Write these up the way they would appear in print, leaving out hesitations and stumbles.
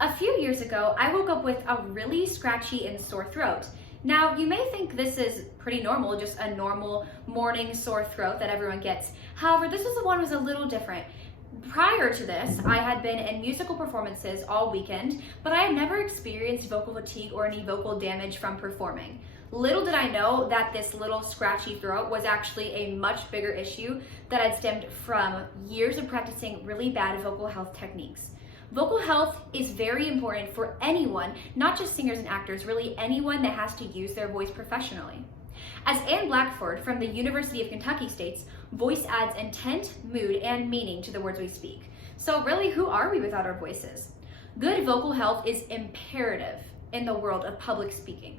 A few years ago, I woke up with a really scratchy and sore throat. Now, you may think this is pretty normal, just a normal morning sore throat that everyone gets. However, this was the one was a little different. Prior to this, I had been in musical performances all weekend, but I had never experienced vocal fatigue or any vocal damage from performing. Little did I know that this little scratchy throat was actually a much bigger issue that had stemmed from years of practicing really bad vocal health techniques. Vocal health is very important for anyone, not just singers and actors, really anyone that has to use their voice professionally. As Anne Blackford from the University of Kentucky states, voice adds intent, mood, and meaning to the words we speak. So really, who are we without our voices? Good vocal health is imperative in the world of public speaking.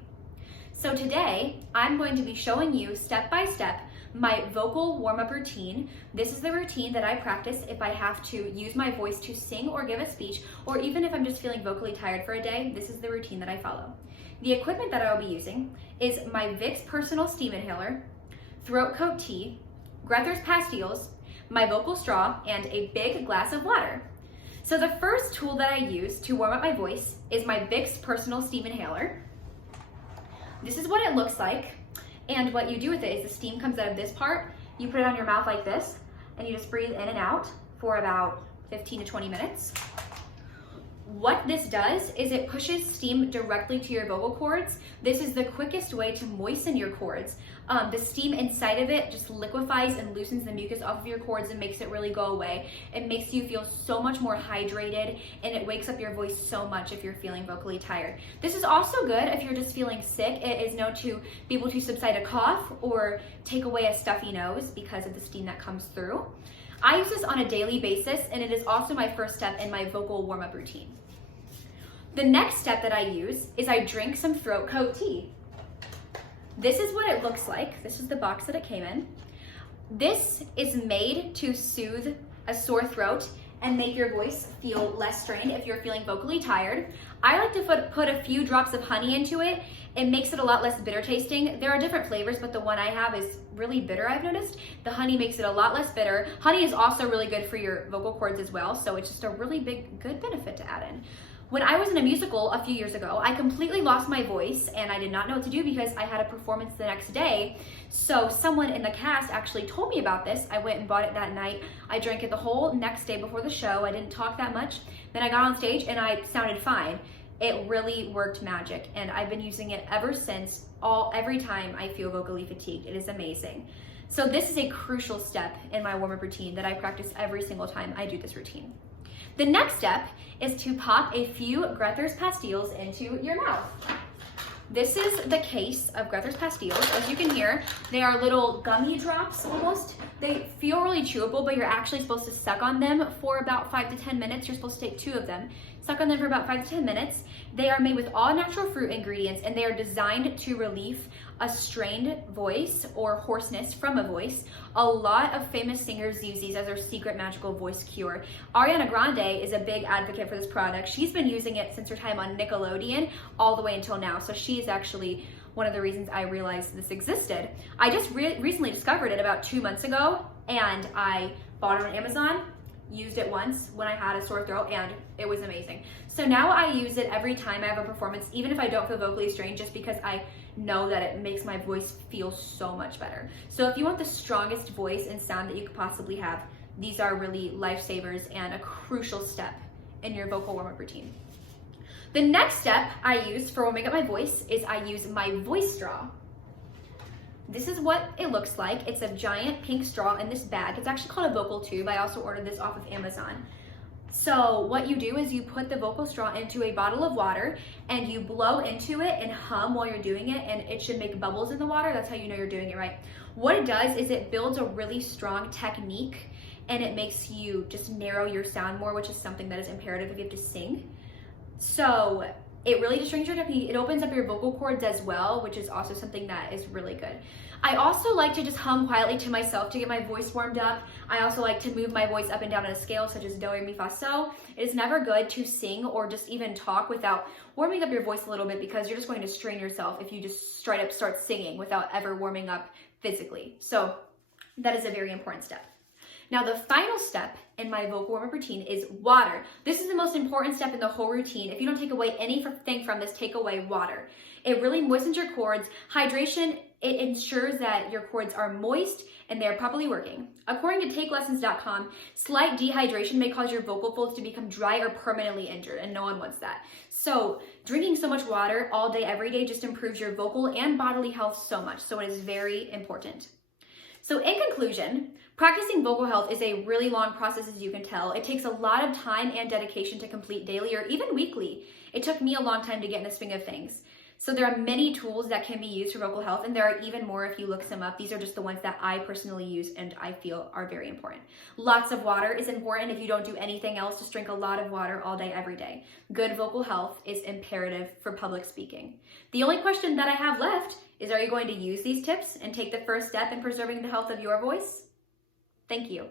So today, I'm going to be showing you step by step my vocal warm-up routine. This is the routine that I practice if I have to use my voice to sing or give a speech, or even if I'm just feeling vocally tired for a day, this is the routine that I follow. The equipment that I will be using is my Vicks Personal Steam Inhaler, Throat Coat Tea, Grethers Pastilles, my vocal straw, and a big glass of water. So the first tool that I use to warm up my voice is my Vicks Personal Steam Inhaler. This is what it looks like. And what you do with it is the steam comes out of this part, you put it on your mouth like this, and you just breathe in and out for about 15 to 20 minutes. What this does is it pushes steam directly to your vocal cords. This is the quickest way to moisten your cords. The steam inside of it just liquefies and loosens the mucus off of your cords and makes it really go away. It makes you feel so much more hydrated, and it wakes up your voice so much if you're feeling vocally tired. This is also good if you're just feeling sick. It is known to be able to subside a cough or take away a stuffy nose because of the steam that comes through. I use this on a daily basis, and it is also my first step in my vocal warm-up routine. The next step that I use is I drink some Throat Coat Tea. This is what it looks like. This is the box that it came in. This is made to soothe a sore throat and make your voice feel less strained if you're feeling vocally tired. I like to put a few drops of honey into it. It makes it a lot less bitter tasting. There are different flavors, but the one I have is really bitter, I've noticed. The honey makes it a lot less bitter. Honey is also really good for your vocal cords as well, so it's just a really good benefit to add in. When I was in a musical a few years ago, I completely lost my voice and I did not know what to do because I had a performance the next day. So someone in the cast actually told me about this. I went and bought it that night. I drank it the whole next day before the show. I didn't talk that much. Then I got on stage and I sounded fine. It really worked magic, and I've been using it ever since, every time I feel vocally fatigued. It is amazing. So this is a crucial step in my warm-up routine that I practice every single time I do this routine. The next step is to pop a few Grethers Pastilles into your mouth. This is the case of Grethers Pastilles. As you can hear, they are little gummy drops almost. They feel really chewable, but you're actually supposed to suck on them for about 5 to 10 minutes. You're supposed to take 2 of them. Suck on them for about 5 to 10 minutes. They are made with all natural fruit ingredients, and they are designed to relieve a strained voice or hoarseness from a voice. A lot of famous singers use these as their secret magical voice cure. Ariana Grande is a big advocate for this product. She's been using it since her time on Nickelodeon all the way until now. So she is actually one of the reasons I realized this existed. I just recently discovered it about 2 months ago, and I bought it on Amazon, used it once when I had a sore throat, and it was amazing. So now I use it every time I have a performance, even if I don't feel vocally strained, just because I know that it makes my voice feel so much better. So if you want the strongest voice and sound that you could possibly have, these are really lifesavers and a crucial step in your vocal warm-up routine. The next step I use for warming up my voice is I use my voice straw. This is what it looks like. It's a giant pink straw in this bag. It's actually called a vocal tube. I also ordered this off of Amazon. So what you do is you put the vocal straw into a bottle of water and you blow into it and hum while you're doing it, and it should make bubbles in the water. That's how you know you're doing it right. What it does is it builds a really strong technique, and it makes you just narrow your sound more, which is something that is imperative if you have to sing. So it really just strengthens your technique. It opens up your vocal cords as well, which is also something that is really good. I also like to just hum quietly to myself to get my voice warmed up. I also like to move my voice up and down on a scale such as do, re, mi, fa, so. It is never good to sing or just even talk without warming up your voice a little bit, because you're just going to strain yourself if you just straight up start singing without ever warming up physically. So that is a very important step. Now, the final step in my vocal warm-up routine is water. This is the most important step in the whole routine. If you don't take away anything from this, take away water. It really moistens your cords. Hydration, it ensures that your cords are moist and they're properly working. According to TakeLessons.com, slight dehydration may cause your vocal folds to become dry or permanently injured, and no one wants that. So drinking so much water all day, every day just improves your vocal and bodily health so much. So it is very important. So in conclusion, practicing vocal health is a really long process, as you can tell. It takes a lot of time and dedication to complete daily or even weekly. It took me a long time to get in the swing of things. So there are many tools that can be used for vocal health, and there are even more if you look some up. These are just the ones that I personally use and I feel are very important. Lots of water is important. If you don't do anything else, just drink a lot of water all day, every day. Good vocal health is imperative for public speaking. The only question that I have left is, are you going to use these tips and take the first step in preserving the health of your voice? Thank you.